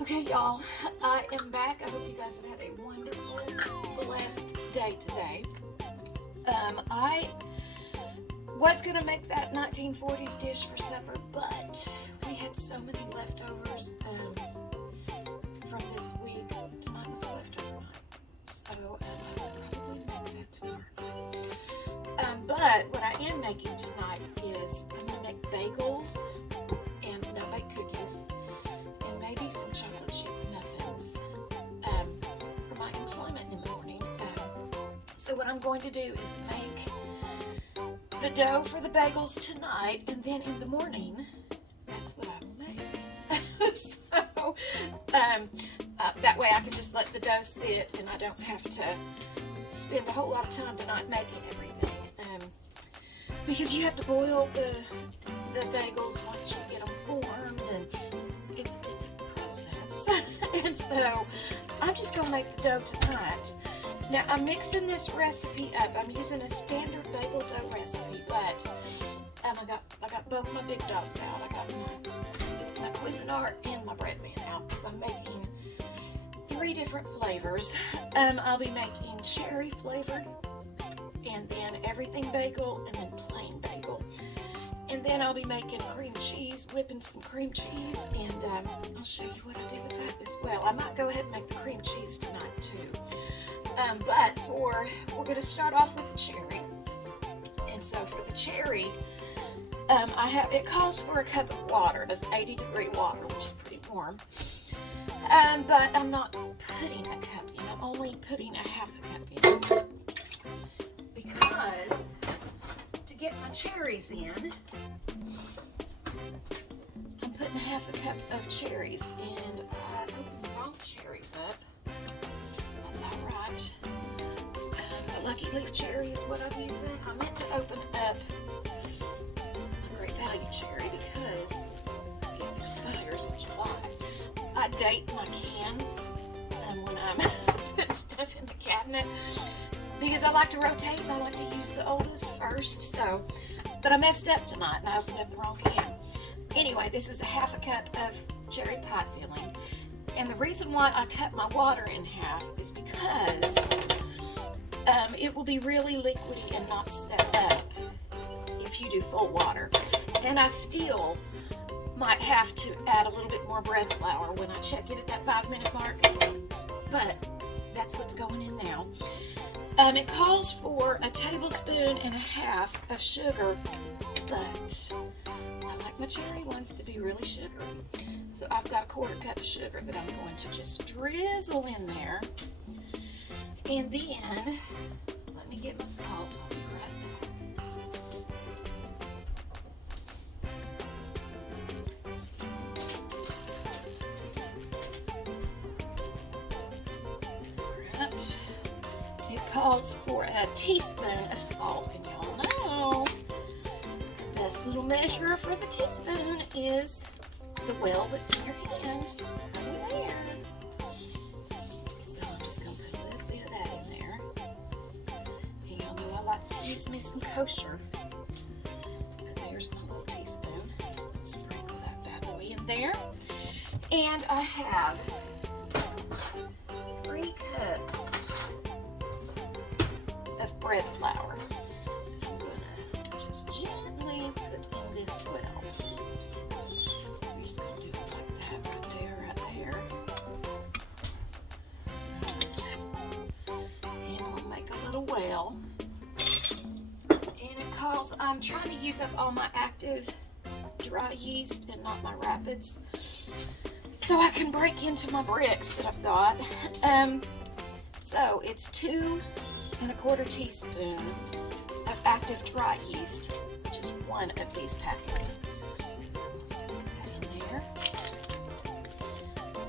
Okay, y'all, I am back. I hope you guys have had a wonderful, blessed day today. I was going to make that 1940s dish for supper, but we had so many leftovers from this week. Tonight was a leftover night, so I'll probably make that tomorrow night. But what I am making tonight is I'm going to make bagels and no-bake cookies and maybe some chocolate chip muffins for my employment in the morning. So what I'm going to do is make the dough for the bagels tonight, and then in the morning, that's what I will make. So that way I can just let the dough sit, and I don't have to spend a whole lot of time tonight making everything. Because you have to boil the bagels once you get them formed, and it's a process. And so I'm just going to make the dough tonight. Now I'm mixing this recipe up. I'm using a standard bagel dough recipe, but I got both my big dogs out. I got my Cuisinart and my bread man out because I'm making 3 different flavors. I'll be making cherry flavored, and then everything bagel, and then plain bagel. And then I'll be making cream cheese, whipping some cream cheese, and I'll show you what I do with that as well. I might go ahead and make the cream cheese tonight too. But we're going to start off with the cherry. And so for the cherry, it calls for a cup of water, of 80-degree water, which is pretty warm. But I'm not putting a cup in. I'm only putting a half a cup in. Because to get my cherries in, I'm putting a half a cup of cherries, and I opened the wrong cherries up. That's alright. The Lucky Leaf cherry is what I'm using. I meant to open up a Great Value cherry because it expires in July. I date my cans when I'm putting stuff in the cabinet, because I like to rotate and I like to use the oldest first. But I messed up tonight and I opened up the wrong can. Anyway, this is a half a cup of cherry pie filling. And the reason why I cut my water in half is because it will be really liquidy and not set up if you do full water. And I still might have to add a little bit more bread flour when I check it at that 5-minute mark. But that's what's going in now. It calls for a 1.5 tablespoons of sugar, but I like my cherry ones to be really sugary. So I've got a 1/4 cup of sugar that I'm going to just drizzle in there. And then, let me get my salt. I'll be right back. Alright. It calls for a teaspoon of salt, and y'all know the best little measure for the teaspoon is the well that's in your hand, right in there. So I'm just going to put a little bit of that in there. And y'all know I like to use me some kosher. But there's my little teaspoon. I'm just going to sprinkle that bad boy in there. And I have 3 cups of bread flour. I'm going to just gently put in this well. We're just going to do it like that, right there, right there. Right. And we'll make a little well. And it calls, I'm trying to use up all my active dry yeast and not my rapids, so I can break into my bricks that I've got. So it's 2 1/4 teaspoons of active dry yeast, which is 1 of these packets. So I'm just going to put that in there.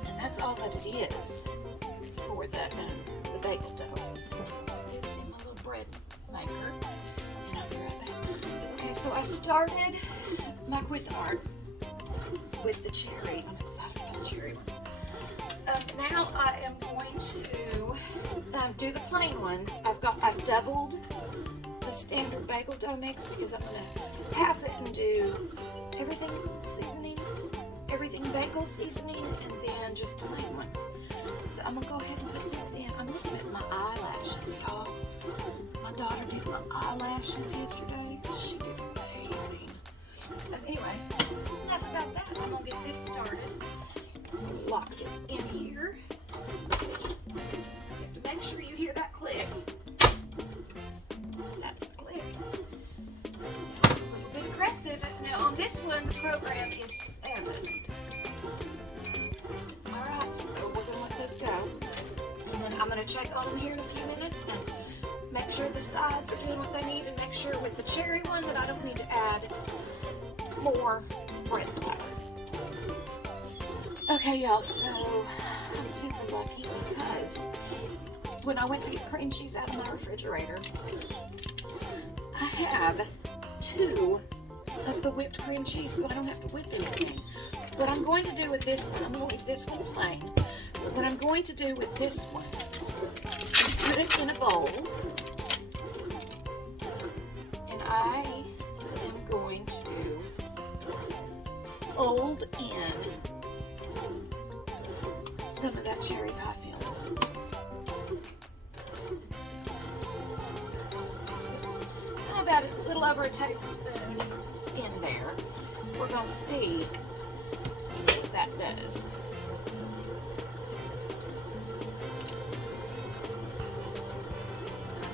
And that's all that it is for the bagel dough. So I'll put this in my little bread maker, and I'll be right back. Okay, so I started my Cuisinart with the cherry. I'm excited about the cherry ones. Now I am going to do the plain ones. I've doubled the standard bagel dough mix because I'm going to half it and do everything seasoning, everything bagel seasoning and then just plain ones. So I'm gonna go ahead and put this in. I'm looking at my eyelashes, y'all. My daughter did my eyelashes yesterday. She did amazing. But anyway, enough about that. I'm gonna get this started. Lock this in here. You have to make sure you hear that click. That's the click. So, a little bit aggressive. Now on this one, the program is 7. Alright, so we're going to let those go. And then I'm going to check on them here in a few minutes and make sure the sides are doing what they need, and make sure with the cherry one that I don't need to add more bread flour. Okay, y'all, so I'm super lucky because when I went to get cream cheese out of my refrigerator, I have 2 of the whipped cream cheese, so I don't have to whip anything. What I'm going to do with this one, I'm going to leave this one plain. But what I'm going to do with this one is put it in a bowl, and I am going to fold in some of that cherry pie filling. About a little over a tablespoon in there. We're going to see what that does.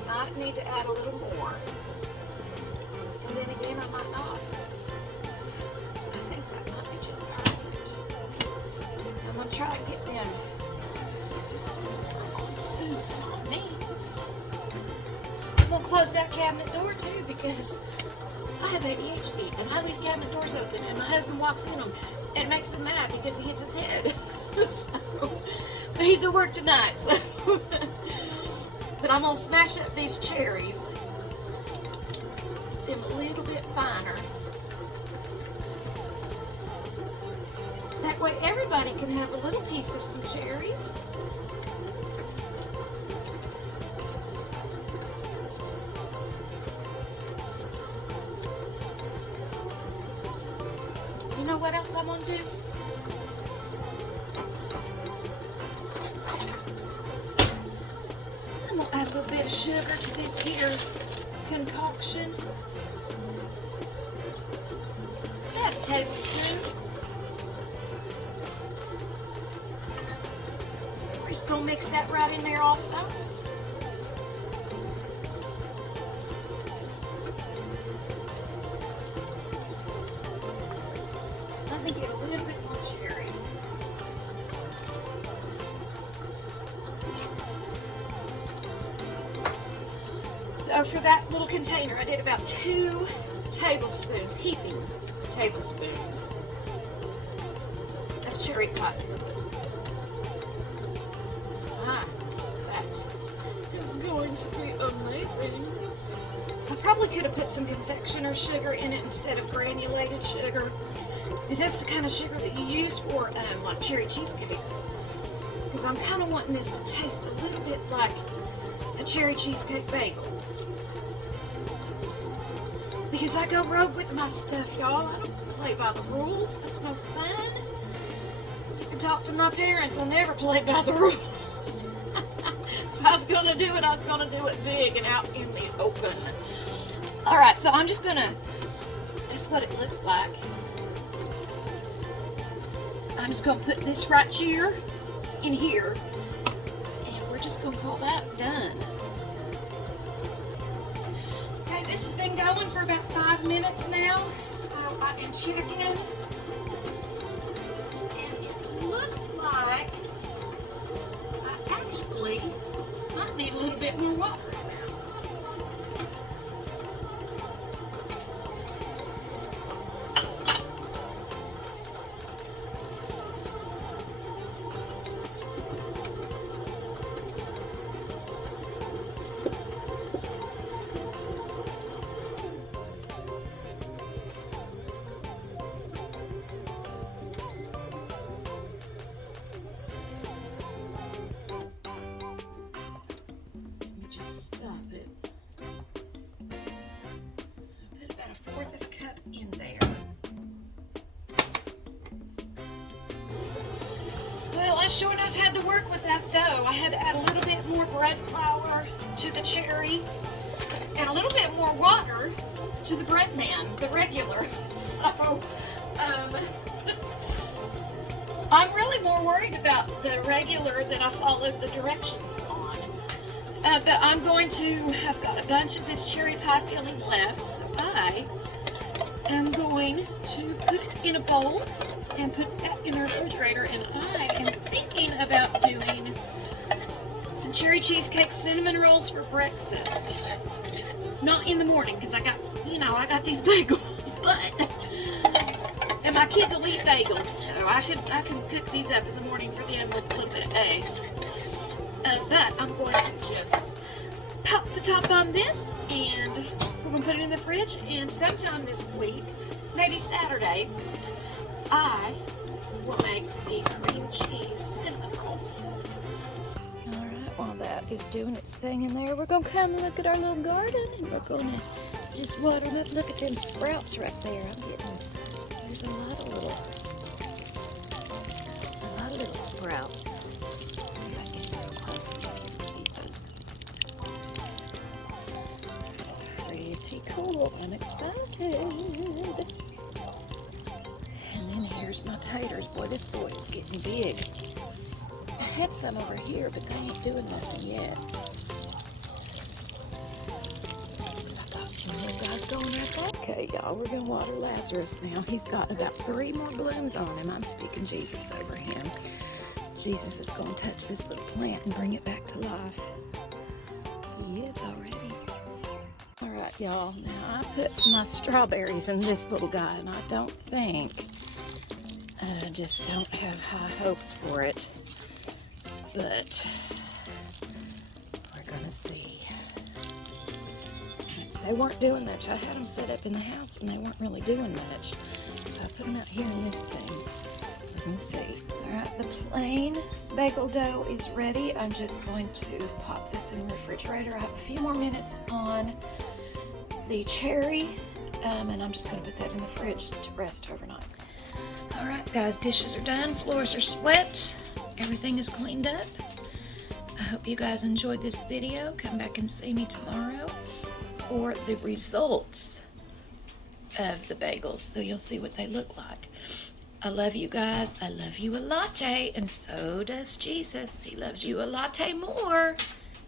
I might need to add a little more. And then again, I might not. I think that might be just perfect. I'm going to try and get them. See if I can get this on me. I'm going to close that cabinet door too because I have ADHD and I leave cabinet doors open and my husband walks in them and it makes him mad because he hits his head. So, but he's at work tonight, so. But I'm going to smash up these cherries, them a little bit finer. That way everybody can have a little piece of some cherries. You know what else I'm going to do? I'm going to add a little bit of sugar to this here concoction. About a tablespoon. We're just going to mix that right in there also. Let me get a little bit more cherry. So for that little container, I did about 2 tablespoons, heaping tablespoons of cherry pie. That is going to be amazing. I probably could have put some confectioner sugar in it instead of granulated sugar. Because that's the kind of sugar that you use for like cherry cheesecakes. Because I'm kind of wanting this to taste a little bit like a cherry cheesecake bagel. Because I go rogue with my stuff, y'all. I don't play by the rules. That's no fun. You can talk to my parents. I never play by the rules. If I was going to do it, I was going to do it big and out in the open. Alright, so I'm just going to... That's what it looks like. I'm just going to put this right here in here. And we're just going to call that done. Okay, this has been going for about 5 minutes now. So I am checking. And it looks like I actually might need a little bit more water in this. Just Well, I sure enough had to work with that dough. I had to add a little bit more bread flour to the cherry and a little bit more water to the bread man, the regular. So, I'm really more worried about the regular that I followed the directions on. But I'm going to have got a bunch of this cherry pie filling left, so I am going to put it in a bowl and put that in the refrigerator, and I am thinking about doing some cherry cheesecake cinnamon rolls for breakfast. Not in the morning, because I got these bagels, and my kids will eat bagels, so I can cook these up in the morning for them with a little bit of eggs. But I'm going to just pop the top on this, and we're going to put it in the fridge, and sometime this week, maybe Saturday, I will make the cream cheese cinnamon rolls. Alright, while that is doing its thing in there, we're going to come look at our little garden, and we're going to just water them up. Look at them sprouts right there. There's a lot of little sprouts. Pretty cool. I'm excited. And then here's my taters. Boy, this boy is getting big. I had some over here, but they ain't doing nothing yet. I got some little guys going right there. Okay, y'all, we're going to water Lazarus now. He's got about 3 more blooms on him. I'm speaking Jesus over him. Jesus is going to touch this little plant and bring it back to life. He is already. Alright, y'all, now I put my strawberries in this little guy, and I don't think, I just don't have high hopes for it, but we're gonna see. They weren't doing much. I had them set up in the house, and they weren't really doing much, so I put them out here in this thing. We're gonna see. Alright, the plain bagel dough is ready. I'm just going to pop this in the refrigerator. I have a few more minutes on the cherry, and I'm just going to put that in the fridge to rest overnight. Alright guys, dishes are done, floors are swept, everything is cleaned up. I hope you guys enjoyed this video. Come back and see me tomorrow for the results of the bagels, so you'll see what they look like. I love you guys. I love you a latte, and so does Jesus. He loves you a latte more.